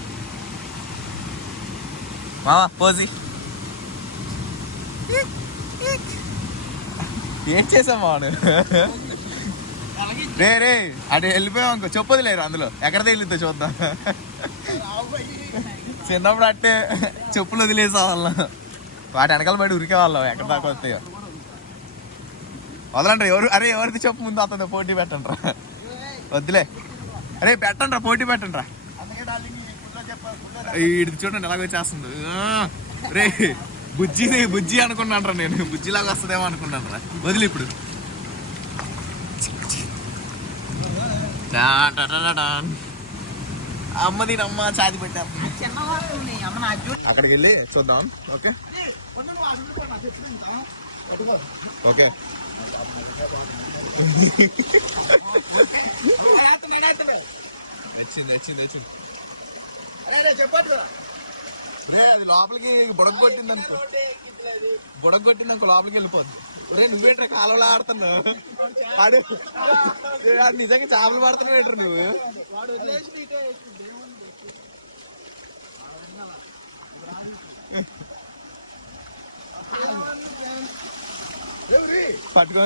మామా పోజీ ఏం చేసామా రే రే అటు వెళ్ళిపోయాం అనుకో, చెప్పదు లేరు అందులో ఎక్కడ తేలిద్దో చూద్దాం. చిన్నప్పుడు అట్టే చెప్పులు వదిలేసే వాళ్ళం, వాటి వెనకాల బయట ఉరికే వాళ్ళం ఎక్కడ దాకా వస్తాయో. వదలంటారా ఎవరు? అరే ఎవరిది చెప్పు ముందు అతను పోటీ పెట్టండి రా. వద్దులే అరే పెట్టండి రా, పోటీ పెట్టండి రా. ఇది చూడండి ఎలాగో చేస్తుంది. రే బుజ్జి అనుకున్నాను రా నేను, బుజ్జిలాగా వస్తుందేమో అనుకున్నాను రా. వదిలే ఇప్పుడు. అమ్మది అమ్మ చాది పెట్టా. అక్కడికి వెళ్ళి చూద్దాం. ఓకే ఓకే వచ్చింది. అది లోపలికి బుడగొట్టిందనుకో లోపలికి వెళ్ళిపోద్ది. నువ్వేంట్రా కాలువలో ఆడుతున్నావు? అది నిజంగా చేపలు పడుతున్నావు ఏంట్రా నువ్వు? పట్టుకో.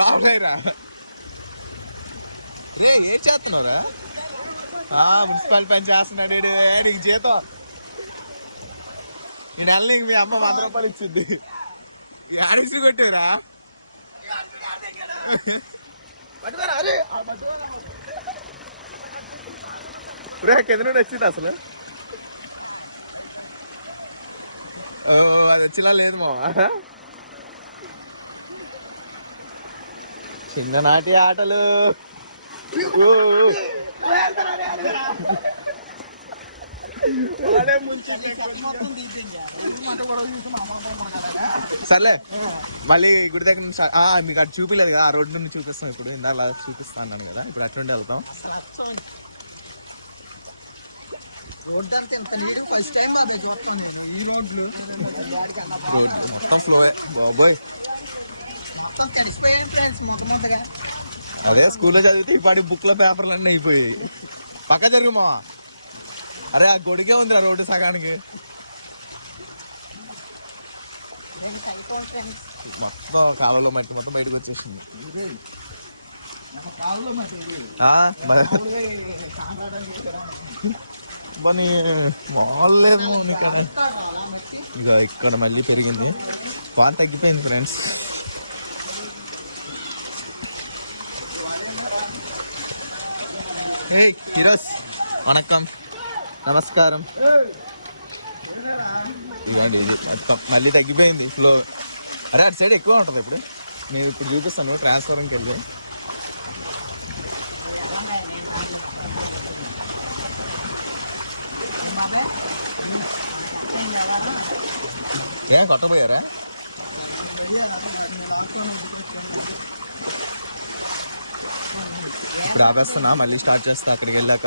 లోపలేరా రే, ఏం చేస్తున్నావురా? మున్సిపల్ పని చేస్తున్నాడు నీకు జీతం. ఈ నెల నీకు మీ అమ్మ 100 రూపాయలు ఇచ్చింది. ఆడిసి కొట్టారా? కింద నుండి వచ్చింది అసలు. అది వచ్చిలా లేదు మావా. చిన్ననాటి ఆటలు. సర్లే మళ్ళీ గుడి దగ్గర నుంచి మీకు అటు చూపిలేదు కదా, ఆ రోడ్డు నుండి చూపిస్తాం. ఇప్పుడు ఇందాక చూపిస్తాను కదా, ఇప్పుడు అటుండి వెళ్తాం. మొత్తం ఫ్లో బాబోయ్. అదే స్కూల్లో చదివితే ఈ పాటి బుక్ లో పేపర్లు అన్నీ అయిపోయాయి. పక్క జరుగు మావా. అరే ఆ గొడిగే ఉంది ఆ రోడ్డు సగానికి. మొత్తం కాలంలో మట్టి మొత్తం బయటకు వచ్చేసింది. మాలేదు ఇంకా ఇక్కడ మళ్ళీ పెరిగింది. పాట తగ్గిపోయింది ఫ్రెండ్స్. హీరోస్ వణకం నమస్కారం. ఇదండి ఇది మళ్ళీ తగ్గిపోయింది ఫ్లో. అరే అటు సైడ్ ఎక్కువ ఉంటుంది. ఇప్పుడు నేను ఇప్పుడు చూపిస్తాను ట్రాన్స్ఫార్మర్కి వెళ్ళి. ఏం కొట్టబోయారా? ఇప్పుడు ఆపేస్తున్నా, మళ్ళీ స్టార్ట్ చేస్తా అక్కడికి వెళ్ళాక.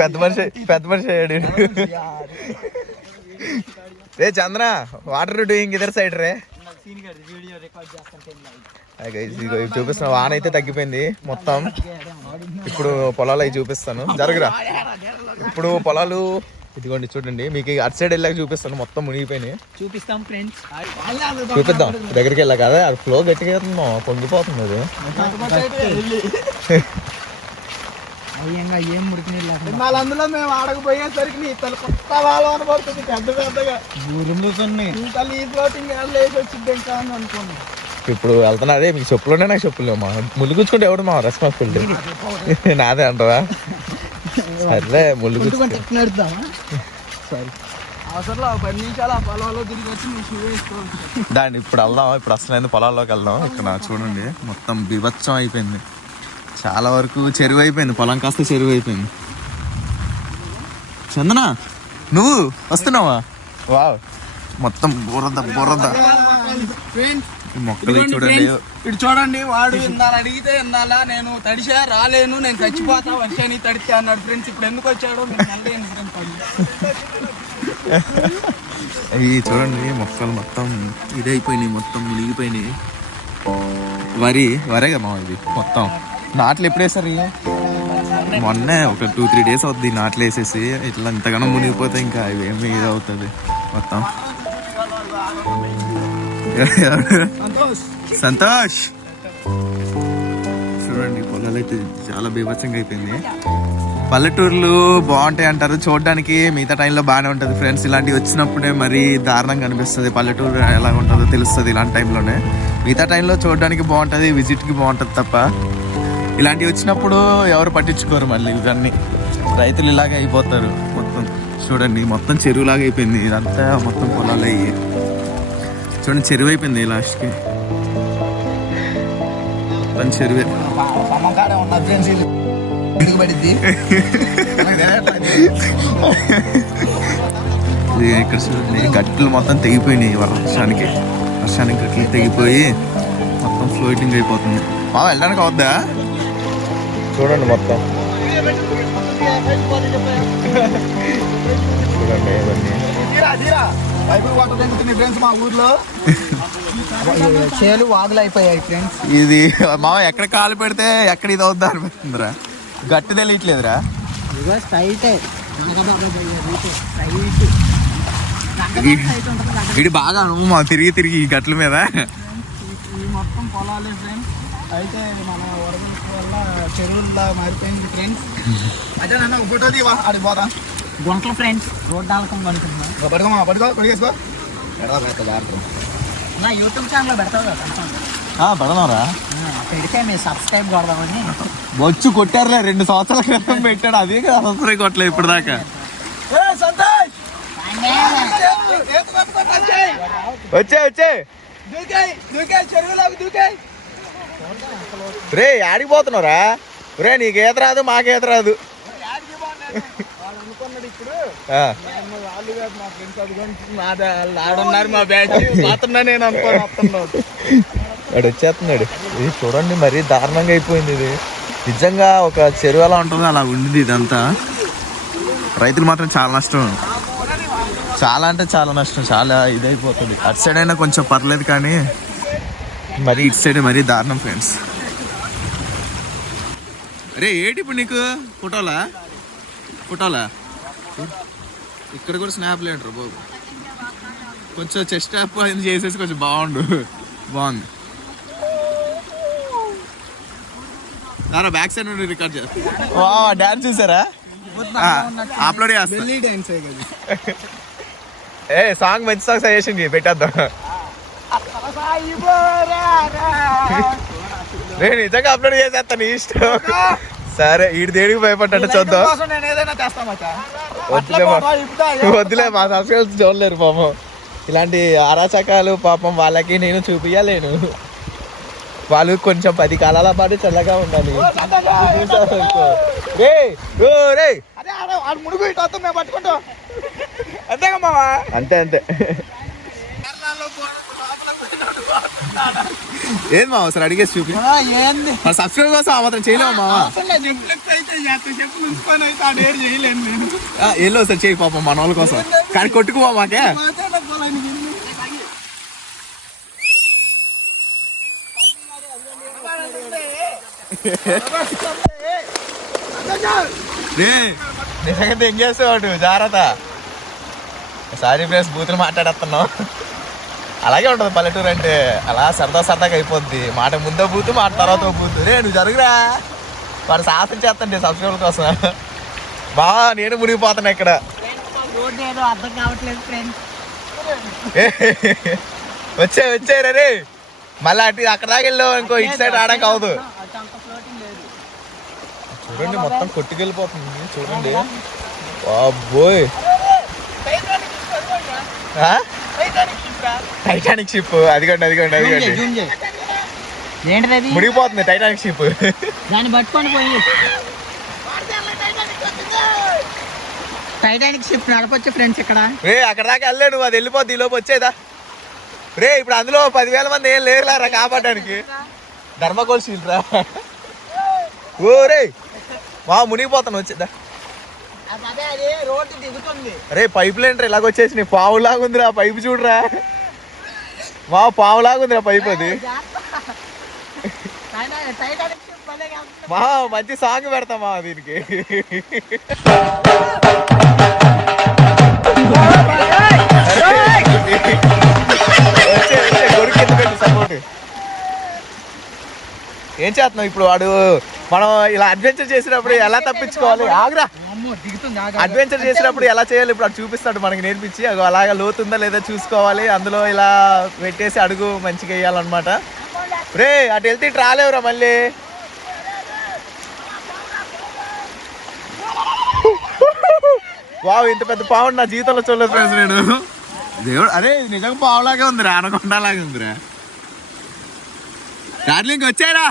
పెద్ద మనిషి అయ్యాడు. ఏ చంద్ర, వాటర్ డూయింగ్ ఇదర్ సైడ్ రే. ఇదిగో ఇవి చూపిస్తున్నా. వాన అయితే తగ్గిపోయింది మొత్తం. ఇప్పుడు పొలాలు అవి చూపిస్తాను, జరగరా. ఇప్పుడు పొలాలు ఇదిగోండి చూడండి, మీకు అటు సైడ్ వెళ్ళాక చూపిస్తాను. మొత్తం మునిగిపోయినాయి, చూపిస్తాం ఫ్రెండ్స్. చూపిద్దాం. దగ్గరికి వెళ్ళా కదా, అది ఫ్లో గట్టిగా పొంగిపోతుంది అది. అయ్యంగా ఏం మురికి నీళ్ళు అందులో మేము ఆడకపోయేసరికి నీ తల కొత్త వాళ్ళు అనబడుతుంది పెద్ద పెద్దగా ఉరుముతుంది. ఈ ఫ్లోటింగ్ వేసి వచ్చింది ఇంకా అని అనుకోండి. ఇప్పుడు వెళ్తున్నా. అదే మీకు చెప్పులునే, నాకు చెప్పులు లేవు. మా ముళ్ళు గుచ్చుకుంటే ఎవడు మా రెస్పాన్సిబిలిటీ నాదే అంటావా? సర్లే ముళ్ళు నడుద్దామా? సరే అవసరంలో 10 నిమిషాలు ఆ పొలంలో తిరిగి వచ్చి నువ్వు షూ వేసుకోవాలి. దాన్ని ఇప్పుడు వెళ్దాం. ఇప్పుడు అసలు పొలాల్లోకి వెళ్దాం. ఇక్కడ చూడండి మొత్తం బీభత్సం అయిపోయింది. చాలా వరకు చెరువు అయిపోయింది, పొలం కాస్త చెరువు అయిపోయింది. చందన నువ్వు వస్తున్నావా? వావ్, మొత్తం బురద బురద. మొక్కలు చూడండి. ఇటు చూడండి, వాడు ఇందాలు అడిగితే ఇందాలా నేను తడిసా రాలేను, నేను చచ్చిపోతా వచ్చాను తడితే అన్నాడు ఫ్రెండ్స్. ఇప్పుడు ఎందుకు వచ్చాడో అవి చూడండి, మొక్కలు మొత్తం ఇదైపోయినాయి, మొత్తం మునిగిపోయినాయి. వరేగా మా ఇది మొత్తం. నాట్లు ఎప్పుడు వేసారు? మొన్నే ఒక 2-3 డేస్ అవుతుంది నాట్లు వేసేసి. ఇట్లా ఇంతగానో మునిగిపోతే ఇంకా ఇవేమి ఇది అవుతుంది మొత్తం. సంతోష్ చూడండి, పొలాలు అయితే చాలా బీభత్సంగా అయిపోయింది. పల్లెటూర్లు బాగుంటాయి అంటారు చూడడానికి, మిగతా టైంలో బాగానే ఉంటుంది ఫ్రెండ్స్. ఇలాంటివి వచ్చినప్పుడే మరీ దారుణంగా అనిపిస్తుంది. పల్లెటూరు ఎలా ఉంటుందో తెలుస్తుంది ఇలాంటి టైంలోనే. మిగతా టైంలో చూడడానికి బాగుంటుంది, విజిట్కి బాగుంటుంది తప్ప ఇలాంటివి వచ్చినప్పుడు ఎవరు పట్టించుకోరు. మళ్ళీ ఇవన్నీ రైతులు ఇలాగే అయిపోతారు. మొత్తం చూడండి, మొత్తం చెరువులాగా అయిపోయింది ఇదంతా. మొత్తం పొలాలు అయ్యి చూడండి, చెరువు అయిపోయింది లాస్ట్కి. మొత్తం చెరువే. ఇక్కడ చూడండి, గట్లు మొత్తం తెగిపోయినాయి వర్షానికి. గట్లు తెగిపోయి మొత్తం ఫ్లోటింగ్ అయిపోతుంది. వెళ్ళడానికి అవద్దా? చూడండి మొత్తం చూడండి మా ఊర్లో చేలు వాగులు అయిపోయాయి ఫ్రెండ్స్. ఇది మా ఎక్కడ కాలు పెడితే ఎక్కడ ఇది అవుద్దా అనిపిస్తుందిరా. గట్టి తెలియట్లేదురా. ఇది బాగా అనుమా తిరిగి ఈ గట్ల మీద. ఈ మొత్తం పొలాలే ఫ్రెండ్స్. అయితే మన వరద వల్ల చెరువుల్లో మారిపోయింది ఫ్రెండ్స్. అదే నన్ను ఒక ఫోటో తీవా, అది పోదా గుంటలు ఫ్రెండ్స్. రోడ్డు ఆలకం పడుతున్నా పడుకోసుకో. నా యూట్యూబ్ ఛానల్లో పెడతావు కదా? పెడదాంరా, పెడితే మీరు సబ్స్క్రైబ్ కొడదామని. వచ్చు కొట్టారులే, 2 సంవత్సరాల క్రితం పెట్టాడు. అదే సబ్స్క్రైబ్ కొట్టలేదు ఇప్పుడు దాకా. వచ్చే చెరువులోకి దూకాయి. రే ఆడికి పోతున్నారా? రే నీకు ఈత రాదు, మాకు ఈత రాదు. అనుకున్నాడు ఇప్పుడు వాళ్ళు కాదు మా ఫ్రెండ్స్. ఆడున్నారు మా బ్యాచ్ మాత్రమే నేను అనుకున్నాడు. వాడు వచ్చేస్తున్నాడు. ఇది చూడండి, మరీ దారుణంగా అయిపోయింది. ఇది నిజంగా ఒక చెరువు ఎలా ఉంటుందో అలా ఉండింది ఇదంతా. రైతులు మాత్రం చాలా నష్టం, చాలా అంటే చాలా నష్టం, చాలా ఇదైపోతుంది. అటు సైడ్ అయినా కొంచెం పర్లేదు, కానీ మరి ఇటు సైడ్ మరీ దారుణం ఫ్రెండ్స్. అరే ఏంటి ఇప్పుడు నీకు ఫోటోలా ఇక్కడ కూడా స్నాప్ లేంటారు బాబు. కొంచెం చెస్ట్ యాప్ అది చేసేసి కొంచెం బాగుంది. బ్యాక్ సైడ్ నుండి రికార్డ్ చేస్తా. డాన్స్ చూసారా? అప్లోడ్ చేస్తా. సాంగ్ మంచి సాంగ్ సజెషన్ పెట్టేద్దాం. నేను నిజంగా అప్లోడ్ చేసేస్తా, నీ ఇష్టం. సరే ఈడు దేడికి భయపడ్డా చూద్దాం. వద్దులే, మా సబ్స్క్రైబర్స్ చూడలేరు పాపం. ఇలాంటి అరాచకాలు పాపం వాళ్ళకి నేను చూపించలేను. వాళ్ళు కొంచెం 10 కాలాల పాటు చల్లగా ఉండాలి. అంతే ఏం మావా సార్ అడిగేసి చూపి. సబ్స్క్రైబ్ కోసం ఆ మాత్రం చేయలేము మావా. ఏలో సార్ చేయి పాపం మన వాళ్ళ కోసం. కానీ కొట్టుకోవా మాకే. నిజంగా ఏం చేసేవాడు జాగ్రత్త. సారీ ప్లేస్ బూతులు మాట్లాడేస్తున్నాం. అలాగే ఉంటుంది పల్లెటూరు అంటే, అలా సరదాగా అయిపోద్ది. మాట ముందో బూతు, మాట తర్వాత బూతు. నువ్వు జరుగురా, వాడు సాహసం చేస్తాండి సబ్స్క్రైబర్ కోసం. బాగా నేను మునిగిపోతున్నా ఇక్కడ. అర్థం కావట్లేదు ఫ్రెండ్స్. వచ్చే రే, మళ్ళీ అటు అక్కడ దాకా వెళ్ళావు ఇంకో ఇటు సైడ్ ఆడడానికి అవదు. చూడండి మొత్తం కొట్టుకెళ్ళిపోతుంది చూడండి. అబ్బోయ్, టైటానిక్ షిప్. అదిగోండి ఏంటది? మునిగిపోతుంది టైటానిక్ షిప్. దాన్ని పట్టుకొని పోయి టైటానిక్ షిప్ నడపొచ్చు ఫ్రెండ్స్ ఇక్కడ. అక్కడ దాకా వెళ్ళే నువ్వు, అది వెళ్ళిపోద్ది. ఈ లోపు వచ్చేదా ఇప్పుడు అందులో 10,000 మంది ఏం లేరులారా కాపాడడానికి. ధర్మకోల్ షీల్ రా. మునిగిపోతాను వచ్చేదా. రోడ్డు దిగుతుంది. పైప్ లైన్ ఇలాగొచ్చేసి పావులాగా ఉందిరా పైపు. చూడరా పావులాగా ఉందిరా పైపు. అది మంచి సాంగ్ పెడతామా దీనికి. ఏం చేస్తున్నావు ఇప్పుడు? వాడు మనం ఇలా అడ్వెంచర్ చేసినప్పుడు ఎలా తప్పించుకోవాలి? ఆగ్రా, అడ్వెంచర్ చేసినప్పుడు ఎలా చేయాలి ఇప్పుడు అది చూపిస్తాడు మనకి నేర్పించి. అలాగా లోతుందా లేదా చూసుకోవాలి. అందులో ఇలా పెట్టేసి అడుగు మంచిగా వేయాలన్నమాట. అటు వెళ్తే ఇటు రాలేవురా మళ్ళీ. వావ్, ఇంత పెద్ద పావు నా జీవితంలో చూడలేదు ఫ్రెండ్స్ నేను. దేవుడు, అరే నిజంగా పావులాగే ఉందిరా, అనకొండలాగే ఉందిరా. డార్లింగ్ వచ్చారా?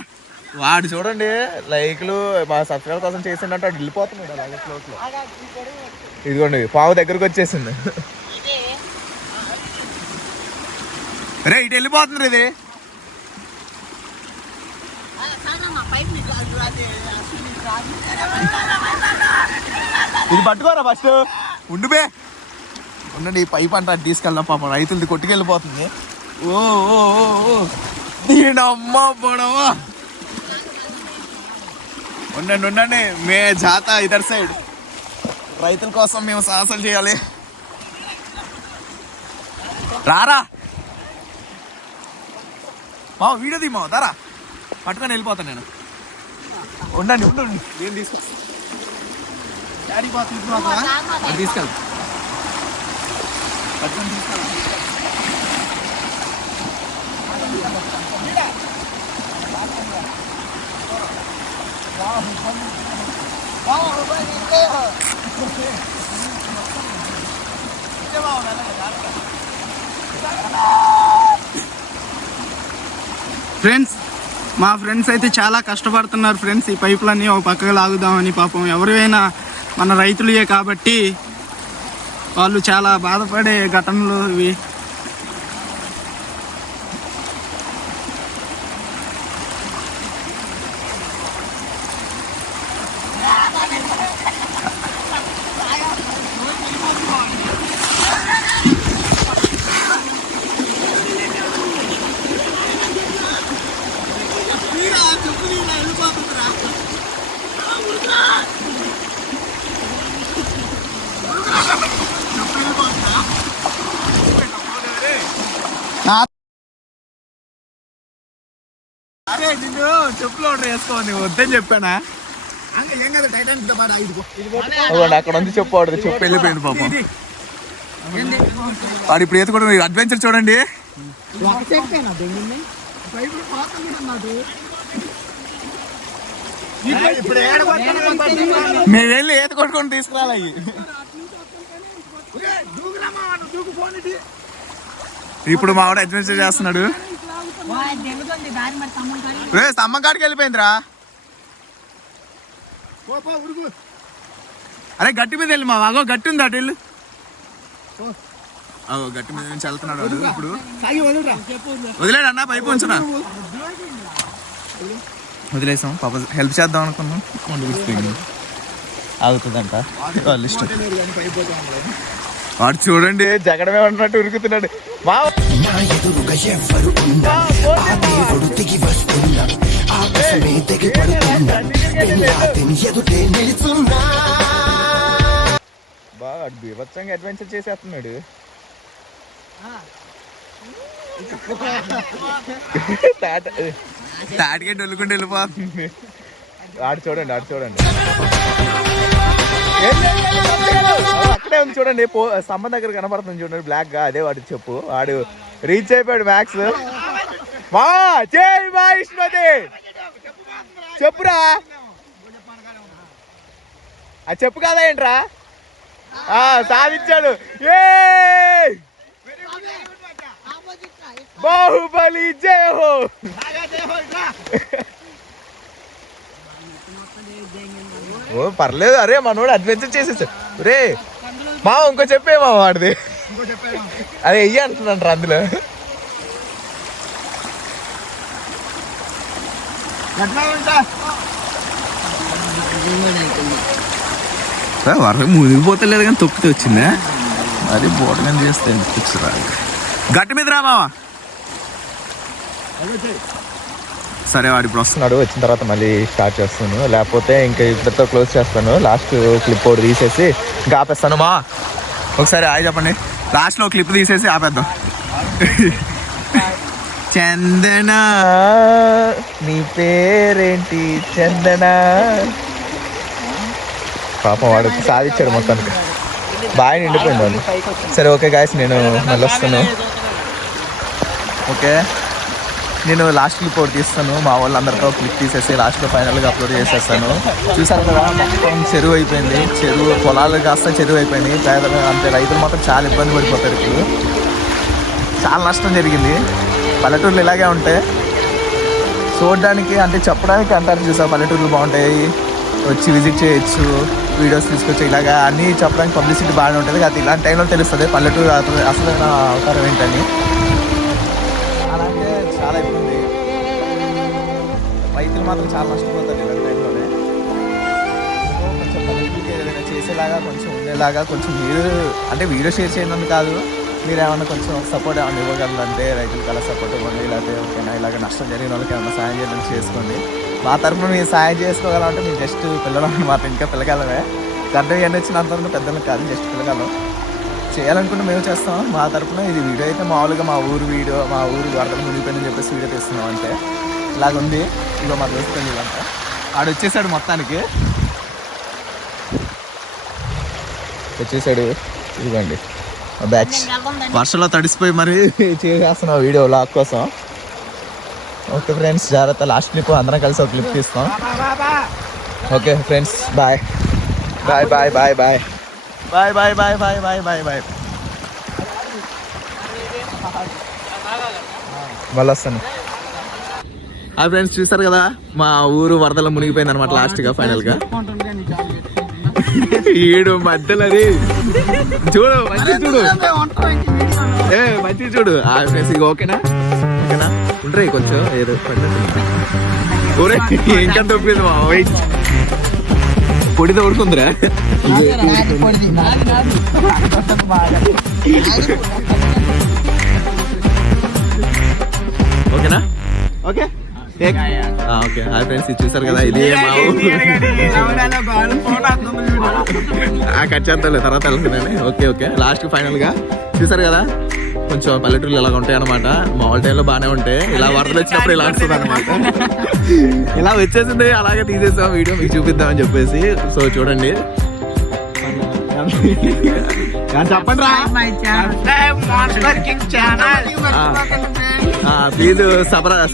వాడు చూడండి లైక్లు మా సబ్స్క్రైబర్ కోసం చేసిందంటే వాడు వెళ్ళిపోతున్నాడు అలాగే ఫ్లోట్లో. ఇదిగోండి పావు దగ్గరకు వచ్చేసింది. ఇటు వెళ్ళిపోతుంది. ఇది పట్టుకోరా ఫస్ట్. ఉండండి, ఈ పైప్ అంటే అది తీసుకెళ్దాం. పాపం రైతులది కొట్టుకెళ్ళిపోతుంది. దీనమ్మ పొడవా. ఉండండి, మే జాతా ఇదర్ సైడ్. రైతుల కోసం మేము సాహసాలు చేయాలి. రారా వీడియో తీమా దారా, పట్టుకొని వెళ్ళిపోతాను నేను. ఉండండి నేను తీసుకొస్తాను. డాడీ తీసుకెళ్తా, పట్టుకొని తీసుకెళ్తా. ఫ్రెండ్స్, మా ఫ్రెండ్స్ అయితే చాలా కష్టపడుతున్నారు ఫ్రెండ్స్. ఈ పైపులన్నీ ఒక పక్కకు లాగుదామని. పాపం ఎవరైనా మన రైతులే కాబట్టి వాళ్ళు చాలా బాధపడే ఘటనలు ఇవి. అరే నిన్ను చెప్పులు ఆర్డర్ వేసుకోవాలి వద్దని చెప్పానా? అక్కడ ఉంది చెప్పు ఆర్డర్. చెప్పు వెళ్ళిపోయింది పాపం. వాడు ఇప్పుడు ఈత కూడా అడ్వెంచర్ చూడండి. మేము వెళ్ళి ఈత కొట్టుకొని తీసుకురాలి. ఇప్పుడు మా వాడు అడ్వెంచర్ చేస్తున్నాడు. స్తంభం కాడికి వెళ్ళిపోయిందిరా. అరే గట్టి మీద వెళ్ళి మా అగో గట్టి ఉంది అటు వెళ్ళు. అగో గట్టి మీద నుంచి వెళ్తున్నాడు వాడు. ఇప్పుడు వదిలేడు అన్న, పైపు ఉంచునా. వదిలేసాం పాప, హెల్ప్ చేద్దాం అనుకున్నాం. ఆగుతుందంట వాళ్ళ ఇష్టం. వాడు చూడండి జగడమే ఉన్నట్టు ఉరుకుతున్నాడు. మా బాగా బీభత్సంగా అడ్వెంచర్ చేసేస్తున్నాడు. తాటికే డొల్లుకుంటూ వెళ్ళిపోతుంది. ఆడు చూడండి అక్కడే ఉంది చూడండి, స్తంభం దగ్గర కనపడుతుంది చూడండి బ్లాక్ గా, అదే వాడు చెప్పు. వాడు రీచ్ అయిపోయాడు మ్యాక్స్. మా జై మహిష్మతి చెప్పురా, అది చెప్పు కదా ఏంట్రా, సాధించాడు. బాహుబలి జై హో. ఓ పర్లేదు, అరే మనోడు అడ్వెంచర్ చేసేసాడు. రే మా ఇంకో చెప్పే మా వాడిది, అదే వెయ్యి అంటున్నాడు అందులో. వరకు మునిగిపోతలేదు కానీ తొక్కితే వచ్చిందా, అది బోటగా చేస్తే గట్టి మీద రా మావా. సరే వాడు ఇప్పుడు వస్తున్నాడు, వచ్చిన తర్వాత మళ్ళీ స్టార్ట్ చేస్తాను, లేకపోతే ఇంకా ఇద్దరితో క్లోజ్ చేస్తాను. లాస్ట్ క్లిప్ ఒకటి తీసేసి ఇంకా ఆపేస్తాను. మా ఒకసారి హాయ్ చెప్పండి, లాస్ట్లో క్లిప్ తీసేసి ఆపేద్దాం. చందన నీ పేరేంటి చందన. పాపం వాడు సాధించాడు మొత్తానికి, బాగా నిండిపోయింది వాళ్ళు. సరే ఓకే గాయస్, నేను మళ్ళీ వస్తాను. ఓకే నేను లాస్ట్ క్లిప్ ఒకటి తీస్తాను, మా వాళ్ళందరితో క్లిప్ తీసేసి లాస్ట్లో ఫైనల్గా అప్లోడ్ చేసేస్తాను. చూసారు కదా మొత్తం చెరువు అయిపోయింది, చెరువు పొలాలు కాస్త చెరువు అయిపోయింది. అంతే రైతులు మాత్రం చాలా ఇబ్బంది పడిపోతారు. ఇప్పుడు చాలా నష్టం జరిగింది. పల్లెటూర్లు ఇలాగే ఉంటాయి చూడడానికి, అంటే చెప్పడానికి అంటారు చూసా, పల్లెటూర్లు బాగుంటాయి, వచ్చి విజిట్ చేయొచ్చు, వీడియోస్ తీసుకొచ్చి ఇలాగా అన్నీ చెప్పడానికి పబ్లిసిటీ బాగానే ఉంటుంది. అది ఇలాంటి టైంలో తెలుస్తుంది పల్లెటూరు అసలైన అవతారం ఏంటని. అలాగే చాలా ఇబ్బంది, రైతులు మాత్రం చాలా నష్టపోతారు ఇలాంటి టైంలోనే. కొంచెం పల్లెటూరుకి ఏదైనా చేసేలాగా కొంచెం ఉండేలాగా కొంచెం మీరు అంటే వీడియో షేర్ చేయడం కాదు, మీరు ఏమన్నా కొంచెం సపోర్ట్ ఏమైనా ఇవ్వగలరంటే రైతులకు అలా సపోర్ట్ ఇవ్వండి. లేకపోతే ఓకేనా ఇలాగ నష్టం జరిగిన వాళ్ళకి ఏమైనా సాయం చేయడం చేసుకోండి. మా తరఫున మీరు సాయం చేసుకోగలంటే మీరు జస్ట్ పిల్లలు అన్నమాట, ఇంకా పిల్లకాలమే. గడ్డ ఎన్ని వచ్చినంత పెద్దలకు కాదు, జస్ట్ పిల్లకాలం చేయాలనుకుంటే మేము చేస్తాం. మా తరఫున ఇది వీడియో అయితే మామూలుగా మా ఊరు వీడియో, మా ఊరు వరదలు మునిగిపోయిందని చెప్పేసి వీడియో తీస్తున్నాం. అంటే ఇలాగుంది. ఇగో మా దోస్తు ఇదంతా ఆడు వచ్చేసాడు, మొత్తానికి వచ్చేసాడు. ఇదిగోండి బ్యాచ్ వర్షంలో తడిసిపోయి మరి చేసేస్తున్నాం వీడియో లాక్ కోసం. ఓకే ఫ్రెండ్స్ జాగ్రత్త, లాస్ట్ క్లిప్ అందరం కలిసి ఒక క్లిప్ తీస్తాం. Okay friends bye bye bye bye bye bye bye bye bye bye bye bye. మళ్ళీ వస్తాను. ఫ్రెండ్స్ చూస్తారు కదా మా ఊరు వరదలో మునిగిపోయింది అనమాట లాస్ట్గా ఫైనల్గా. ఈడు మధ్యలో అది చూడు, మంచి చూడు, మంచి చూడు. ఫ్రెండ్స్ ఇక ఓకేనా ఓకేనా ఉంటాయి కొంచెం ఏదో ఊరే ఇంకా తప్పింది మా వెయిట్ పొడితో ఉడుకుందిరా. ఓకేనా ఓకే ఓకే హాయ్ ఫ్రెండ్స్, ఇది చూసారు కదా ఇది మా కట్ చేద్దాం తర్వాత వెళ్తున్నాను. ఓకే ఓకే లాస్ట్ ఫైనల్ గా చూసారు కదా కొంచెం పల్లెటూర్లు ఇలాగ ఉంటాయి అనమాట. మామూలు టైంలో బాగానే ఉంటాయి, ఇలా వరదలు వచ్చినప్పుడు ఇలా వస్తుంది అనమాట. ఇలా వచ్చేసింది, అలాగే తీసేసాం వీడియో మీకు చూపిద్దామని చెప్పేసి. సో చూడండి చెప్పండి రా please subscribe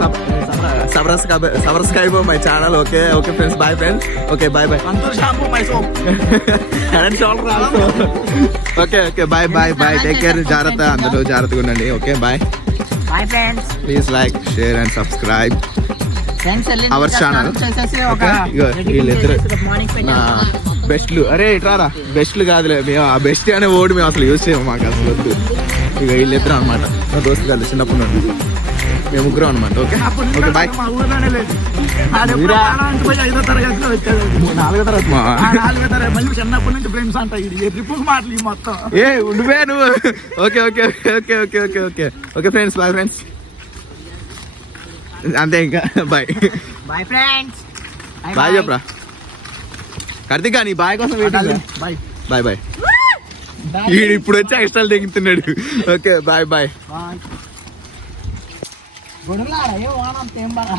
my channel. Okay okay friends bye friends. Okay bye bye. Okay okay bye bye bye, take care, జాగ్రత్త, అందరూ జాగ్రత్తగా ఉండండి. Okay bye please like share and subscribe our channel. వీళ్ళిద్దరు బెస్ట్లు, అరే ఇట్రారా బెస్ట్లు కాదులే, మేము ఆ బెస్ట్ అనే వర్డ్ మేము అసలు యూజ్ చేయము, మాకు అసలు వద్దు. ఇక వీళ్ళిద్దరు అనమాట మా దోస్తు కాదు, చిన్నప్పటి నుండి మేము ముగ్గురం అనమాట. Okay okay bye. 5వ తరగతి చిన్నప్పటి నుంచి ఫ్రెండ్స్ అంట, మొత్తం ఏ ఉండిపోయా నువ్వు. Okay okay okay okay okay okay okay friends bye friends, అంతే ఇంకా బాయ్. Bye friends. బాయ్ చెప్పరా కార్తీక్ నీ బాయ్ కోసం బాయ్ బాయ్ బాయ్. ఇప్పుడు వచ్చి ఎక్స్ట్రా దిగుతున్నాడు. Okay bye bye. గొడవలు ఆడ ఏ వాన అంత ఏం బాగా